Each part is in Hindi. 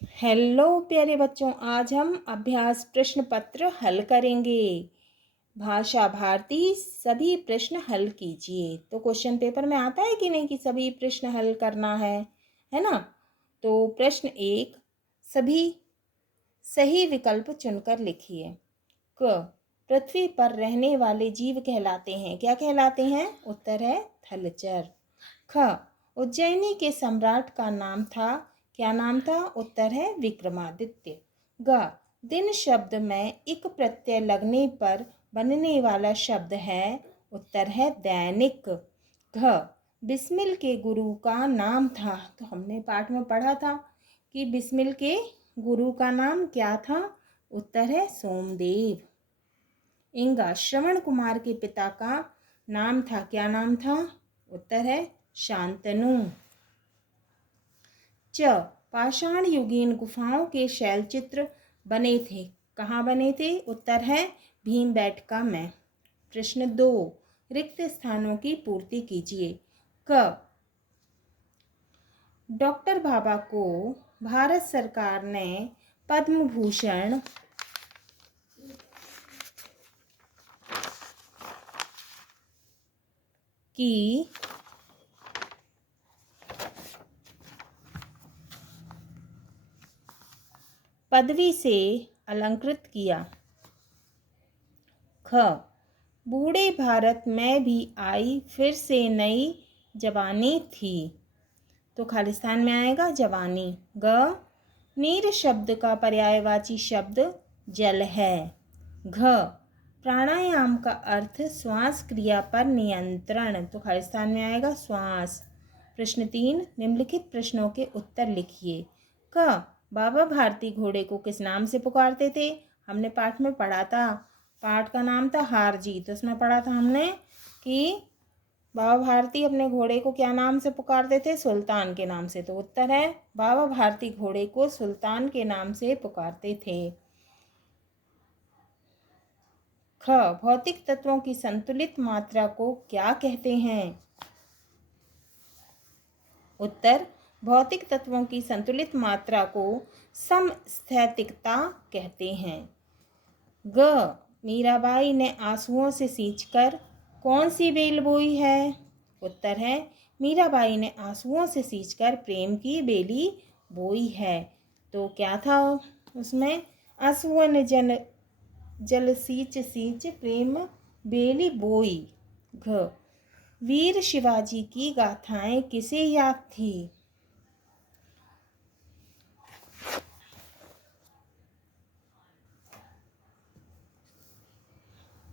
हेलो प्यारे बच्चों, आज हम अभ्यास प्रश्न पत्र हल करेंगे। भाषा भारती सभी प्रश्न हल कीजिए। तो क्वेश्चन पेपर में आता है कि नहीं कि सभी प्रश्न हल करना है ना। तो प्रश्न 1, सभी सही विकल्प चुनकर लिखिए। क, पृथ्वी पर रहने वाले जीव कहलाते हैं, क्या कहलाते हैं? उत्तर है थलचर। ख, उज्जैनी के सम्राट का नाम था, क्या नाम था? उत्तर है विक्रमादित्य। ग, दिन शब्द में इक प्रत्यय लगने पर बनने वाला शब्द है, उत्तर है दैनिक। घ, बिस्मिल के गुरु का नाम था, तो हमने पाठ में पढ़ा था कि बिस्मिल के गुरु का नाम क्या था? उत्तर है सोमदेव। इंगा, श्रवण कुमार के पिता का नाम था, क्या नाम था? उत्तर है शांतनु। च, पाषाण युगीन गुफाओं के शैल चित्र बने थे, कहाँ बने थे? उत्तर है भीमबेटका में। प्रश्न 2, रिक्त स्थानों की पूर्ति कीजिए। क, डॉक्टर बाबा को भारत सरकार ने पद्म भूषण की पदवी से अलंकृत किया। ख, बूढ़े भारत में भी आई फिर से नई जवानी थी, तो खालिस्तान में आएगा जवानी। ग, नीर शब्द का पर्यायवाची शब्द जल है। घ, प्राणायाम का अर्थ श्वास क्रिया पर नियंत्रण, तो खालिस्तान में आएगा श्वास। प्रश्न 3, निम्नलिखित प्रश्नों के उत्तर लिखिए। क, बाबा भारती घोड़े को किस नाम से पुकारते थे? हमने पाठ में पढ़ा था, पाठ का नाम था हार जीत। उसमें पढ़ा था हमने कि बाबा भारती अपने घोड़े को क्या नाम से पुकारते थे? सुल्तान के नाम से। तो उत्तर है बाबा भारती घोड़े को सुल्तान के नाम से पुकारते थे। ख, भौतिक तत्वों की संतुलित मात्रा को क्या कहते हैं? उत्तर, भौतिक तत्वों की संतुलित मात्रा को समस्थैतिकता कहते हैं। ग, मीराबाई ने आंसुओं से सींचकर कौन सी बेल बोई है? उत्तर है मीराबाई ने आंसुओं से सींचकर प्रेम की बेली बोई है। तो क्या था उसमें? आंसुअन जन जल सींच सींच प्रेम बेली बोई। घ, वीर शिवाजी की गाथाएं किसे याद थी?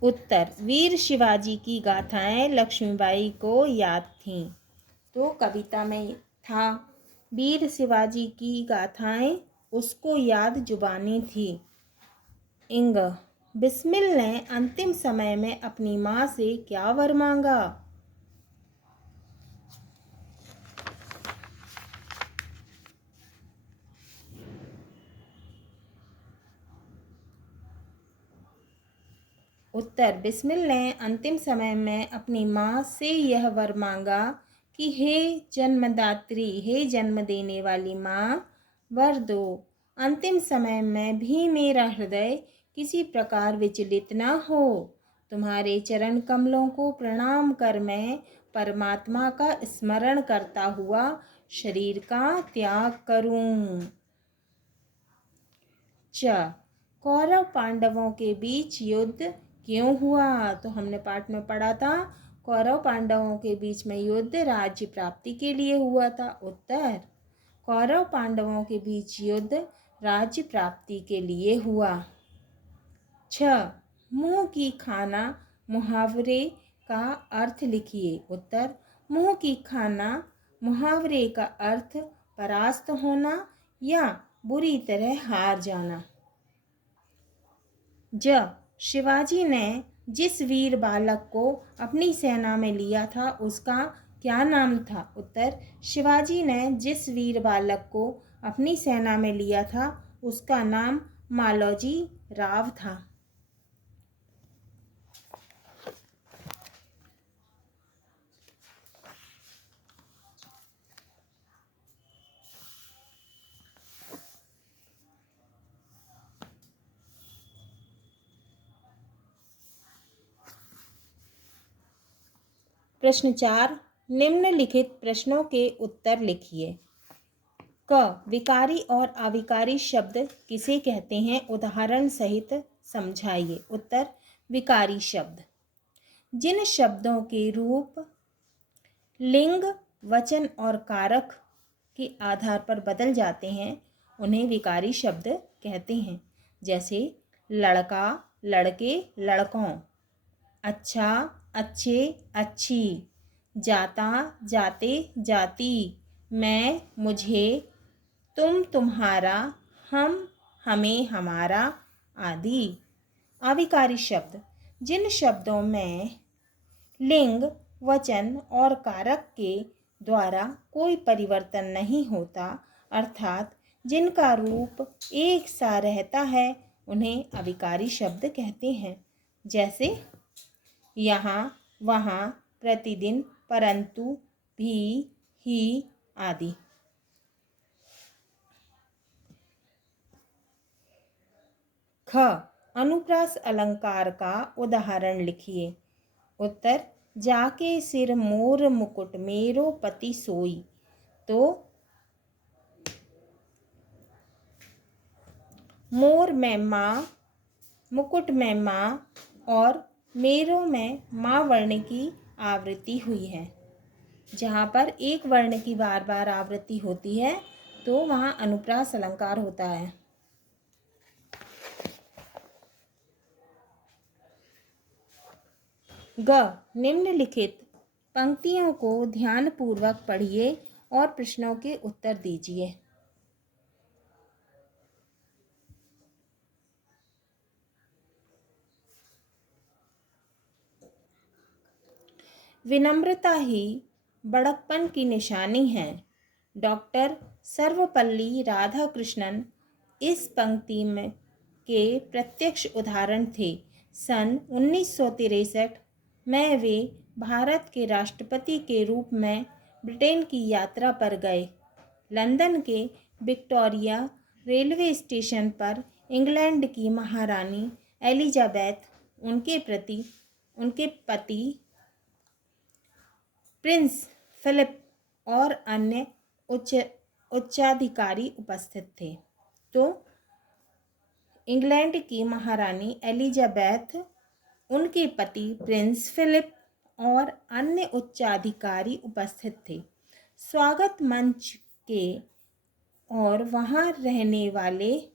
उत्तर, वीर शिवाजी की गाथाएं लक्ष्मीबाई को याद थीं। तो कविता में था वीर शिवाजी की गाथाएं उसको याद जुबानी थी। इंग, बिस्मिल ने अंतिम समय में अपनी माँ से क्या वर मांगा? उत्तर, बिस्मिल ने अंतिम समय में अपनी माँ से यह वर मांगा कि हे जन्मदात्री, हे जन्म देने वाली माँ, वर दो, अंतिम समय में भी मेरा हृदय किसी प्रकार विचलित न हो। तुम्हारे चरण कमलों को प्रणाम कर मैं परमात्मा का स्मरण करता हुआ शरीर का त्याग करूं। च, कौरव पांडवों के बीच युद्ध क्यों हुआ? तो हमने पाठ में पढ़ा था कौरव पांडवों के बीच में युद्ध राज्य प्राप्ति के लिए हुआ था। उत्तर, कौरव पांडवों के बीच युद्ध राज्य प्राप्ति के लिए हुआ। छ, मुंह की खाना मुहावरे का अर्थ लिखिए। उत्तर, मुंह की खाना मुहावरे का अर्थ परास्त होना या बुरी तरह हार जाना। ज, शिवाजी ने जिस वीर बालक को अपनी सेना में लिया था उसका क्या नाम था? उत्तर, शिवाजी ने जिस वीर बालक को अपनी सेना में लिया था उसका नाम मालोजी राव था। प्रश्न 4, निम्नलिखित प्रश्नों के उत्तर लिखिए। क, विकारी और अविकारी शब्द किसे कहते हैं? उदाहरण सहित समझाइए। उत्तर, विकारी शब्द जिन शब्दों के रूप लिंग, वचन और कारक के आधार पर बदल जाते हैं उन्हें विकारी शब्द कहते हैं। जैसे लड़का, लड़के, लड़कों, अच्छा, अच्छे, अच्छी, जाता, जाते, जाती, मैं, मुझे, तुम, तुम्हारा, हम, हमें, हमारा आदि। अविकारी शब्द जिन शब्दों में लिंग, वचन और कारक के द्वारा कोई परिवर्तन नहीं होता, अर्थात जिनका रूप एक सा रहता है, उन्हें अविकारी शब्द कहते हैं। जैसे यहाँ, वहाँ, प्रतिदिन, परंतु, भी, ही आदि। ख, अनुप्रास अलंकार का उदाहरण लिखिए। उत्तर, जाके सिर मोर मुकुट मेरो पति सोई। तो मोर में माँ, मुकुट में माँ और मेरो में माँ वर्ण की आवृत्ति हुई है। जहाँ पर एक वर्ण की बार बार आवृत्ति होती है तो वहाँ अनुप्रास अलंकार होता है। ग, निम्नलिखित पंक्तियों को ध्यानपूर्वक पढ़िए और प्रश्नों के उत्तर दीजिए। विनम्रता ही बड़प्पन की निशानी है। डॉक्टर सर्वपल्ली राधाकृष्णन इस पंक्ति में के प्रत्यक्ष उदाहरण थे। सन 1963 में वे भारत के राष्ट्रपति के रूप में ब्रिटेन की यात्रा पर गए। लंदन के विक्टोरिया रेलवे स्टेशन पर इंग्लैंड की महारानी एलिजाबेथ, उनके पति प्रिंस फिलिप और अन्य उच्चाधिकारी उपस्थित थे। तो इंग्लैंड की महारानी एलिजाबेथ, उनके पति प्रिंस फिलिप और अन्य उच्चाधिकारी उपस्थित थे। स्वागत मंच के और वहाँ रहने वाले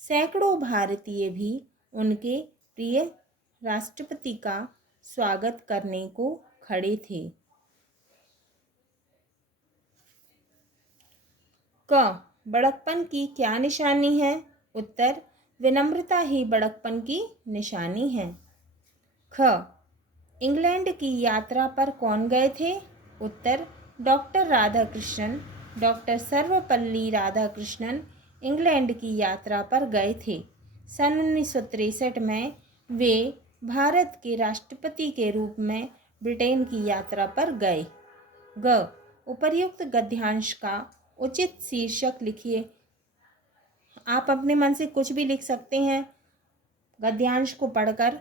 सैकड़ों भारतीय भी उनके प्रिय राष्ट्रपति का स्वागत करने को खड़े थे। क, बड़प्पन की क्या निशानी है? उत्तर, विनम्रता ही बड़प्पन की निशानी है। ख, इंग्लैंड की यात्रा पर कौन गए थे? उत्तर, doctor Radhakrishnan. Doctor Sarvepalli Radhakrishnan England की यात्रा पर गए थे। सन 1963 में वे भारत के राष्ट्रपति के रूप में ब्रिटेन की यात्रा पर गए। ग, उपर्युक्त गद्यांश का उचित शीर्षक लिखिए। आप अपने मन से कुछ भी लिख सकते हैं गद्यांश को पढ़कर।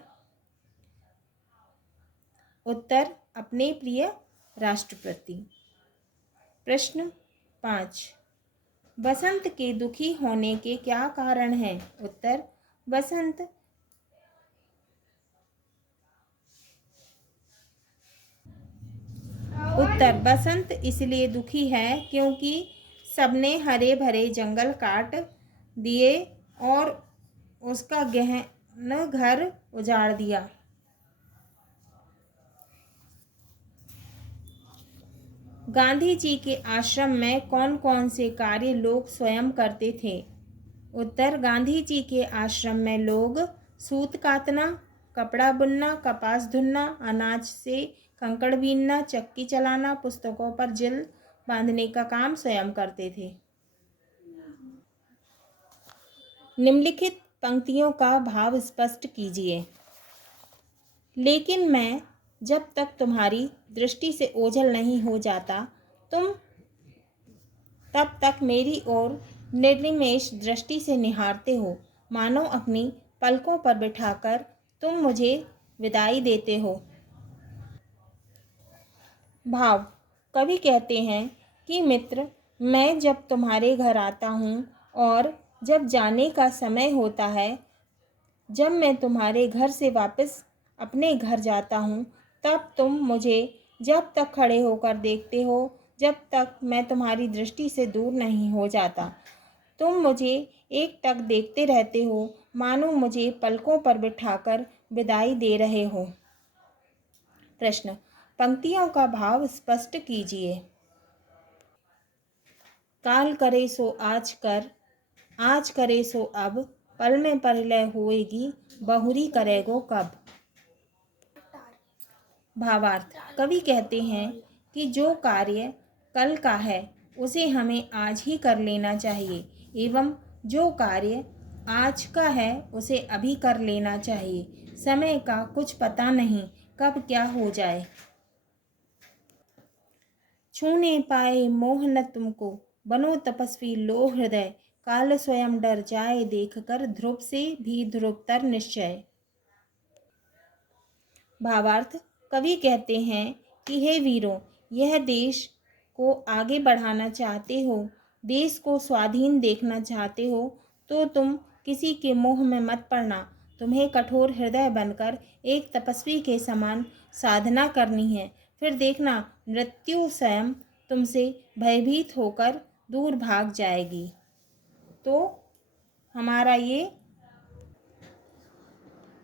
उत्तर, अपने प्रिय राष्ट्रपति। प्रश्न 5, बसंत के दुखी होने के क्या कारण हैं? उत्तर, बसंत इसलिए दुखी है क्योंकि सबने हरे भरे जंगल काट दिए और उसका गहन घर उजाड़ दिया। गांधी जी के आश्रम में कौन कौन से कार्य लोग स्वयं करते थे? उत्तर, गांधी जी के आश्रम में लोग सूत कातना, कपड़ा बुनना, कपास धुनना, अनाज से कंकड़ बीनना, चक्की चलाना, पुस्तकों पर जिल बांधने का काम स्वयं करते थे। निम्नलिखित पंक्तियों का भाव स्पष्ट कीजिए। लेकिन मैं जब तक तुम्हारी दृष्टि से ओझल नहीं हो जाता, तुम तब तक मेरी ओर निर्निमेष दृष्टि से निहारते हो, मानो अपनी पलकों पर बिठाकर तुम मुझे विदाई देते हो। भाव। कवि कहते हैं कि मित्र, मैं जब तुम्हारे घर आता हूँ और जब जाने का समय होता है, जब मैं तुम्हारे घर से वापस अपने घर जाता हूँ, तब तुम मुझे जब तक खड़े होकर देखते हो, जब तक मैं तुम्हारी दृष्टि से दूर नहीं हो जाता, तुम मुझे एकटक देखते रहते हो, मानो मुझे पलकों पर बिठाकर विदाई दे रहे हो। प्रश्न, पंक्तियों का भाव स्पष्ट कीजिए। काल करे सो आज करे सो अब, पल में परलय होएगी, बहुरी करेगो कब। भावार्थ। कवि कहते हैं कि जो कार्य कल का है उसे हमें आज ही कर लेना चाहिए, एवं जो कार्य आज का है उसे अभी कर लेना चाहिए। समय का कुछ पता नहीं कब क्या हो जाए। छूने पाए मोह न तुमको, बनो तपस्वी लो हृदय, काल स्वयं डर जाए देखकर, ध्रुव से भी ध्रुवतर निश्चय। भावार्थ। कवि कहते हैं कि हे वीरों, यह देश को आगे बढ़ाना चाहते हो, देश को स्वाधीन देखना चाहते हो, तो तुम किसी के मोह में मत पड़ना। तुम्हें कठोर हृदय बनकर एक तपस्वी के समान साधना करनी है। फिर देखना, मृत्यु स्वयं तुमसे भयभीत होकर दूर भाग जाएगी। तो हमारा ये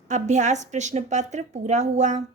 अभ्यास प्रश्न पत्र पूरा हुआ।